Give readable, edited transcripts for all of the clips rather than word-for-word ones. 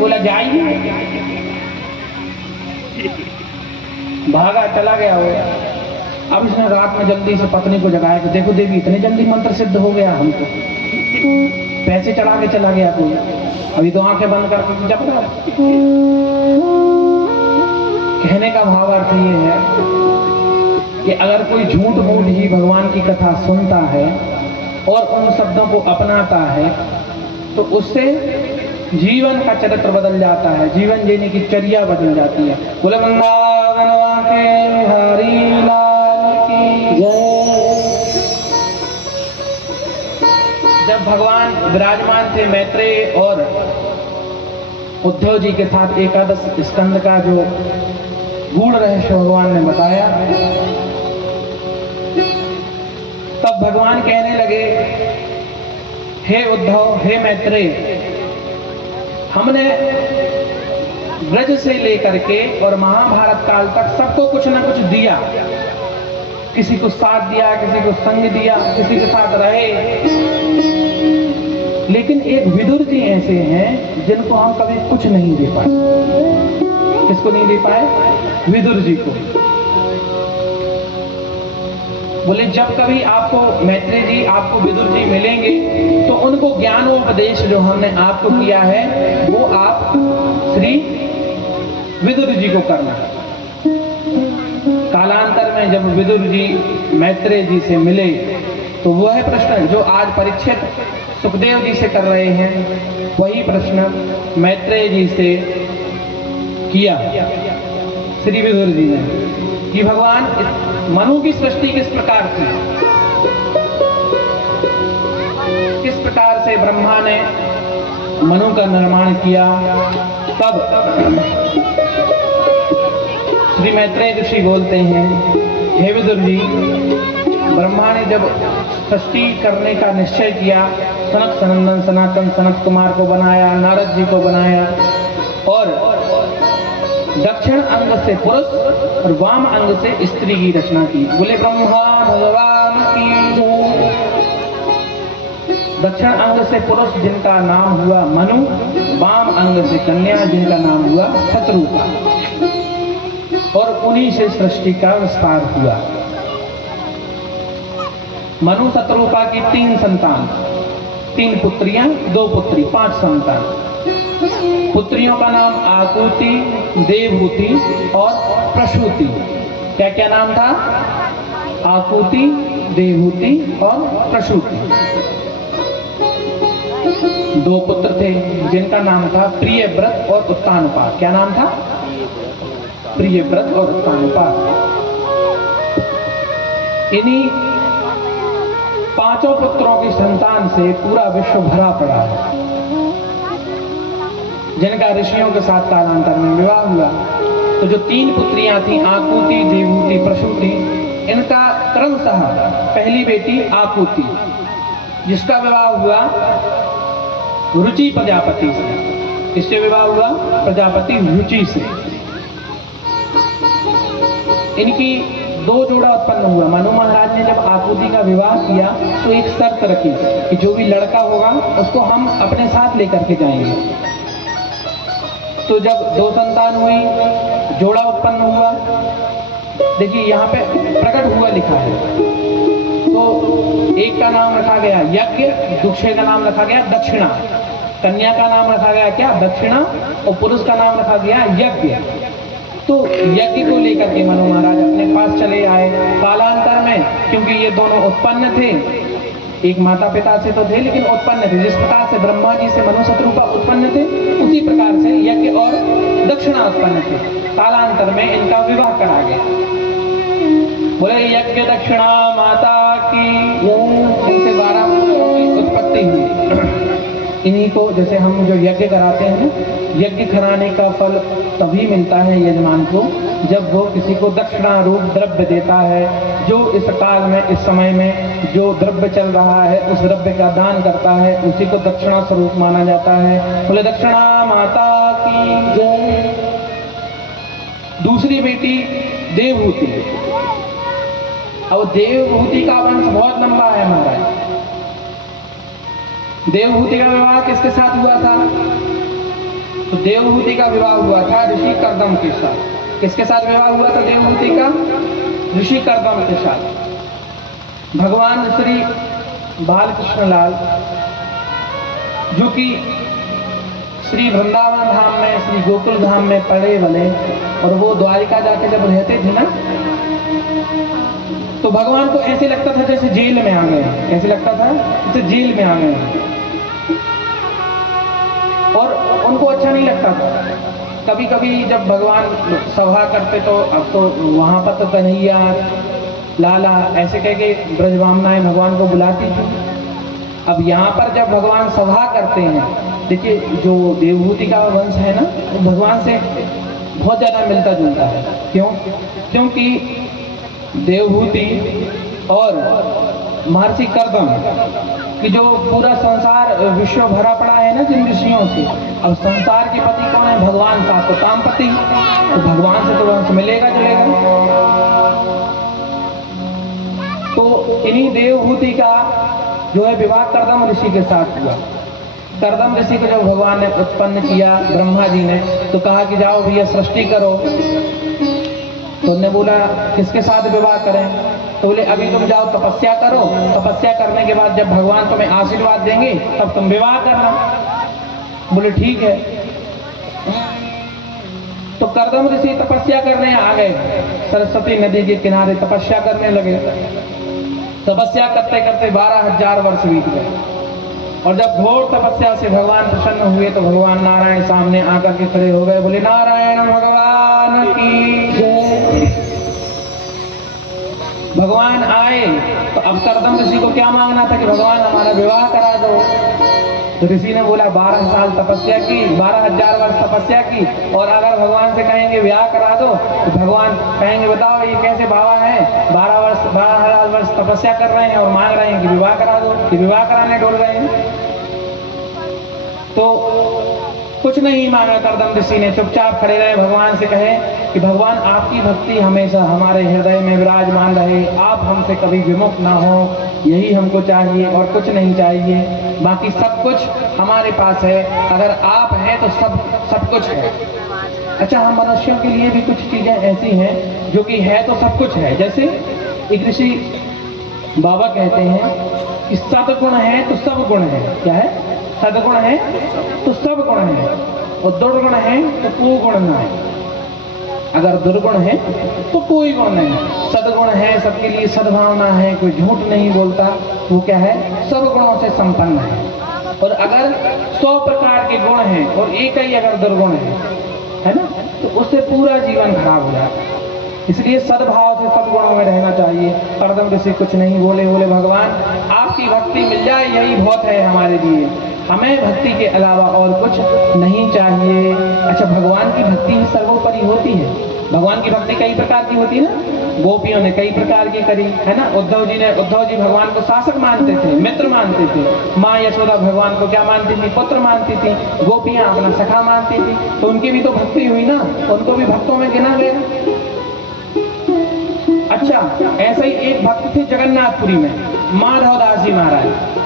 बोला जाइए, भागा चला गया वो। अब इसने रात में जल्दी से पत्नी को जगाया कि देखो देवी इतने जल्दी मंत्र सिद्ध हो गया, हमको पैसे चढ़ा के चला गया कोई, अभी तो आंखें बंद करके जप रहा। कहने का भाव अर्थ ये है कि अगर कोई झूठ मूठ ही भगवान की कथा सुनता है और उन शब्दों को अपनाता है तो उससे जीवन का चरित्र बदल जाता है, जीवन जीने की चर्या बदल जाती है। बोले वृंदावन के हरि लाल की जय। जब भगवान विराजमान थे मैत्रेय और उद्धव जी के साथ एकादश स्कंद का जो गूढ़ रहस्य भगवान ने बताया, तब भगवान कहने लगे, हे उद्धव, हे मैत्रेय, हमने ब्रज से लेकर के और महाभारत काल तक सबको कुछ ना कुछ दिया, किसी को साथ दिया, किसी को संग दिया, किसी के साथ रहे, लेकिन एक विदुर जी ऐसे हैं जिनको हम कभी कुछ नहीं दे पाए। किसको नहीं दे पाए? विदुर जी को। बोले जब कभी आपको मैत्रेय जी, आपको विदुर जी मिलेंगे तो उनको ज्ञानोपदेश जो हमने आपको किया है वो आप श्री विदुर जी को करना। कालांतर में जब विदुर जी मैत्रेय जी से मिले तो वह प्रश्न जो आज परीक्षित सुखदेव जी से कर रहे हैं, वही प्रश्न मैत्रेय जी से किया श्री विदुर जी ने कि भगवान मनु की सृष्टि किस प्रकार थी, किस प्रकार से ब्रह्मा ने मनु का निर्माण किया। तब श्री मैत्रेय ऋषि बोलते हैं, हे विदुर जी, ब्रह्मा ने जब सृष्टि करने का निश्चय किया, सनक सनंदन सनातन सनत कुमार को बनाया, नारद जी को बनाया और दक्षिण अंग से पुरुष और वाम अंग से स्त्री की रचना की। बोले ब्रह्मा भगवान की जय। दक्षिण अंग से पुरुष जिनका नाम हुआ मनु, वाम अंग से कन्या जिनका नाम हुआ शत्रुपा, और उन्हीं से सृष्टि का विस्तार हुआ। मनु शत्रुपा की 3 संतान, 3 पुत्रियां, 2 पुत्री, 5 संतान। पुत्रियों का नाम आकुति, देवहूति और प्रसूति। क्या क्या नाम था? आकुति, देवहूति और प्रसूति। 2 पुत्र थे जिनका नाम था प्रियव्रत और उत्तानपाद। क्या नाम था? प्रियव्रत और उत्तानपाद। इन्हीं 5 पुत्रों की संतान से पूरा विश्व भरा पड़ा है, जिनका ऋषियों के साथ कालांतर में विवाह हुआ। तो जो 3 पुत्रियां थी, आकुति, देवहूति, प्रसूति, इनका क्रमशः पहली बेटी आकुति, जिसका विवाह हुआ रुचि प्रजापति से। किससे विवाह हुआ? प्रजापति रुचि से। इनकी 2 जोड़ा उत्पन्न हुआ। मनु महाराज ने जब आकुति का विवाह किया तो एक शर्त रखी कि जो भी लड़का होगा उसको हम अपने साथ लेकर के जाएंगे। तो जब 2 संतान हुई, जोड़ा उत्पन्न हुआ। देखिए यहाँ पे प्रकट हुआ लिखा है, तो एक का नाम रखा गया यज्ञ, दूसरे का नाम रखा गया दक्षिणा, कन्या का नाम रखा गया क्या? दक्षिणा, और पुरुष का नाम रखा गया यज्ञ। तो यज्ञ को लेकर के मनु महाराज अपने पास चले आए। कालांतर में क्योंकि ये दोनों उत्पन्न थे, एक माता पिता से तो थे लेकिन उत्पन्न थे, जिस प्रकार से ब्रह्मा जी से मनु शत्रुपा उत्पन्न थे उसी प्रकार से यज्ञ और दक्षिणा उत्पन्न थे। कालांतर में इनका विवाह करा गया। बोले यज्ञ दक्षिणा माता की, इनसे 12 पुत्रों की उत्पत्ति हुई। इन्हीं को जैसे हम जो यज्ञ कराते हैं, यज्ञ कराने का फल तभी मिलता है यजमान को जब वो किसी को दक्षिणा रूप द्रव्य देता है। जो इस काल में, इस समय में जो द्रव्य चल रहा है उस द्रव्य का दान करता है, उसी को दक्षिणा स्वरूप माना जाता है। बोले दक्षिणा माता की जय। दूसरी बेटी देवहूति। अब देवहूति का वंश बहुत लंबा है महाराज। देवहूति का विवाह किसके साथ हुआ था? तो देवहूति का विवाह हुआ था ऋषि कर्दम के साथ। किसके साथ विवाह हुआ था देवहूति का? ऋषि कर्दम के साथ। भगवान श्री बालकृष्ण लाल जो कि श्री वृंदावन धाम में, श्री गोकुल धाम में पड़े बने, और वो द्वारिका जाके जब रहते थे ना, तो भगवान को ऐसे लगता था जैसे जेल में आ गए। ऐसे लगता था जैसे जेल में आ गए, और उनको अच्छा नहीं लगता था। कभी कभी जब भगवान सभा करते तो अब तो वहां पर तो कन्हैया, लाला ऐसे कह के ब्रजवामनाएं भगवान को बुलाती थी। अब यहाँ पर जब भगवान सभा करते हैं, देखिए जो देवहूति का वंश है ना, वो भगवान से बहुत ज्यादा मिलता जुलता है। क्यों? क्योंकि देवहूति और महर्षि कर्दम कि जो पूरा संसार विश्व भरा पड़ा है ना जिन ऋषियों से, अब संसार के पति कौन है? भगवान का तो कामपति, तो भगवान से तो वंश मिलेगा जुलेगा। तो इन्हीं देवहूति का जो है विवाह कर्दम ऋषि के साथ हुआ। कर्दम ऋषि को जब भगवान ने उत्पन्न किया, ब्रह्मा जी ने, तो कहा कि जाओ भैया सृष्टि करो। तो उन्होंने बोला किसके साथ विवाह करें? तो बोले अभी तुम जाओ तपस्या करो, तपस्या करने के बाद जब भगवान तुम्हें आशीर्वाद देंगे तब तुम विवाह करना। बोले ठीक है। तो कर्दम ऋषि तपस्या करने आ गए, सरस्वती नदी के किनारे तपस्या करने लगे। तपस्या करते करते 12,000 वर्ष बीत गए, और जब घोर तपस्या से भगवान प्रसन्न हुए तो भगवान नारायण सामने आकर के खड़े हो गए। बोले नारायण भगवान की जय। भगवान आए तो अब कर्दम ऋषि को क्या मांगना था कि भगवान हमारा विवाह करा दो। तो ऋषि ने बोला 12 साल तपस्या की, 12,000 वर्ष तपस्या की, और अगर भगवान से कहेंगे ब्याह करा दो तो भगवान कहेंगे बताओ ये कैसे बाबा है, 12,000 वर्ष तपस्या कर रहे हैं और मांग रहे हैं कि विवाह करा दो, कि विवाह कराने डोल रहे हैं। तो कुछ नहीं मांगा कर्दम ऋषि ने, चुपचाप खड़े रहे, भगवान से कहे कि भगवान आपकी भक्ति हमेशा हमारे हृदय में विराजमान रहे, आप हमसे कभी विमुख ना हो, यही हमको चाहिए और कुछ नहीं चाहिए, बाकी सब कुछ हमारे पास है, अगर आप हैं तो सब कुछ है। अच्छा, हम मनुष्यों के लिए भी कुछ चीजें ऐसी हैं जो कि है तो सब कुछ है। जैसे एक ऋषि बाबा कहते हैं कि सद्गुण है तो सब गुण है। क्या है? सद्गुण है तो सब गुण है, और दुर्गुण है तो कोई गुण ना है। अगर दुर्गुण है तो कोई गुण नहीं, सद्गुण है, सबके लिए सद्भावना है, कोई झूठ नहीं बोलता, वो क्या है? सब गुणों से संपन्न है। और अगर 100 प्रकार के गुण हैं और एक ही अगर दुर्गुण है ना, तो उससे पूरा जीवन खराब हो जाता है। इसलिए सद्भाव से सद्गुणों में रहना चाहिए। कर्दम ऋषि कुछ नहीं बोले, बोले भगवान आपकी भक्ति मिल जाए यही बहुत है हमारे लिए, हमें भक्ति के अलावा और कुछ नहीं चाहिए। अच्छा, भगवान की भक्ति ही सर्वोपरि होती है। भगवान की भक्ति कई प्रकार की होती है ना, गोपियों ने कई प्रकार की करी है ना। उद्धव जी भगवान को शासक मानते थे, मित्र मानते थे। माँ यशोदा भगवान को क्या मानती थी? पुत्र मानती थी। गोपियां अपना सखा मानती थी, तो उनकी भी तो भक्ति हुई ना, उनको भी भक्तों में गिना गया। अच्छा, ऐसा ही एक भक्त थे जगन्नाथपुरी में, माधवदास जी महाराज,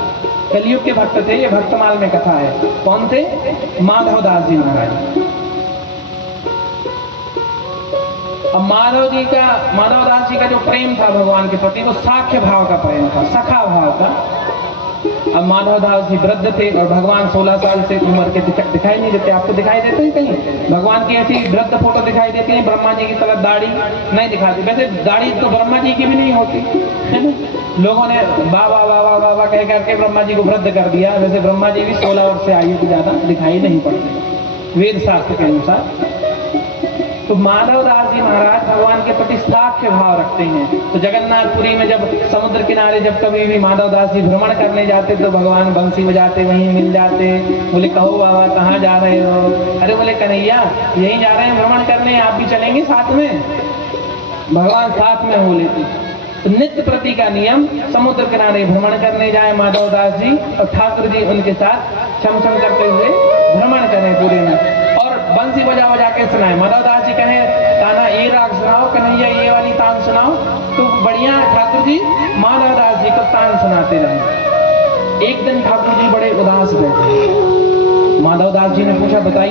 कलयुग के भक्त थे। ये भक्तमाल में कथा है। कौन थे? माधवदास जी महाराज। अब माधवदास जी का जो प्रेम था भगवान के प्रति, वो साख्य भाव का प्रेम था, सखा भाव का। अब माधवदास जी वृद्ध थे और भगवान 16 साल से उम्र के दिखाई नहीं देते। आपको दिखाई देते हैं कहीं? भगवान की ऐसी वृद्ध फोटो दिखाई देती है, ब्रह्मा जी की तरह दाढ़ी नहीं दिखाती। वैसे दाढ़ी तो ब्रह्मा जी की भी नहीं होती है ना। लोगों ने बाबा बाबा बाबा कह करके ब्रह्मा जी को वृद्ध कर दिया। वैसे ब्रह्मा जी भी 16 वर्ष से आयु से ज्यादा दिखाई नहीं पड़ते वेद शास्त्र के अनुसार। तो माधवदास जी महाराज भगवान के प्रति साख्य भाव रखते हैं। तो जगन्नाथपुरी में जब समुद्र किनारे जब कभी भी माधवदास जी भ्रमण करने जाते तो भगवान बंसी बजाते वहीं मिल जाते। बोले कहो बाबा कहाँ जा रहे हो? अरे बोले कन्हैया यहीं जा रहे हैं भ्रमण करने, आप भी चलेंगे साथ में? भगवान साथ में हो लेते। तो नित्य प्रति का नियम, समुद्र किनारे भ्रमण करने जाए माधवदास जी और ठाकुर जी उनके साथ छम छम करते हुए भ्रमण करें पूरे में, और बंसी बजा बजा के सुनाए। माधवदास जी कहे ताना ये राग सुनाओ, कन्हैया ये वाली तान सुनाओ, तो बढ़िया ठाकुर जी माधवदास जी को तान सुनाते रहे। एक दिन ठाकुर जी बड़े उदास बैठे। माधवदास जी ने पूछा बताइए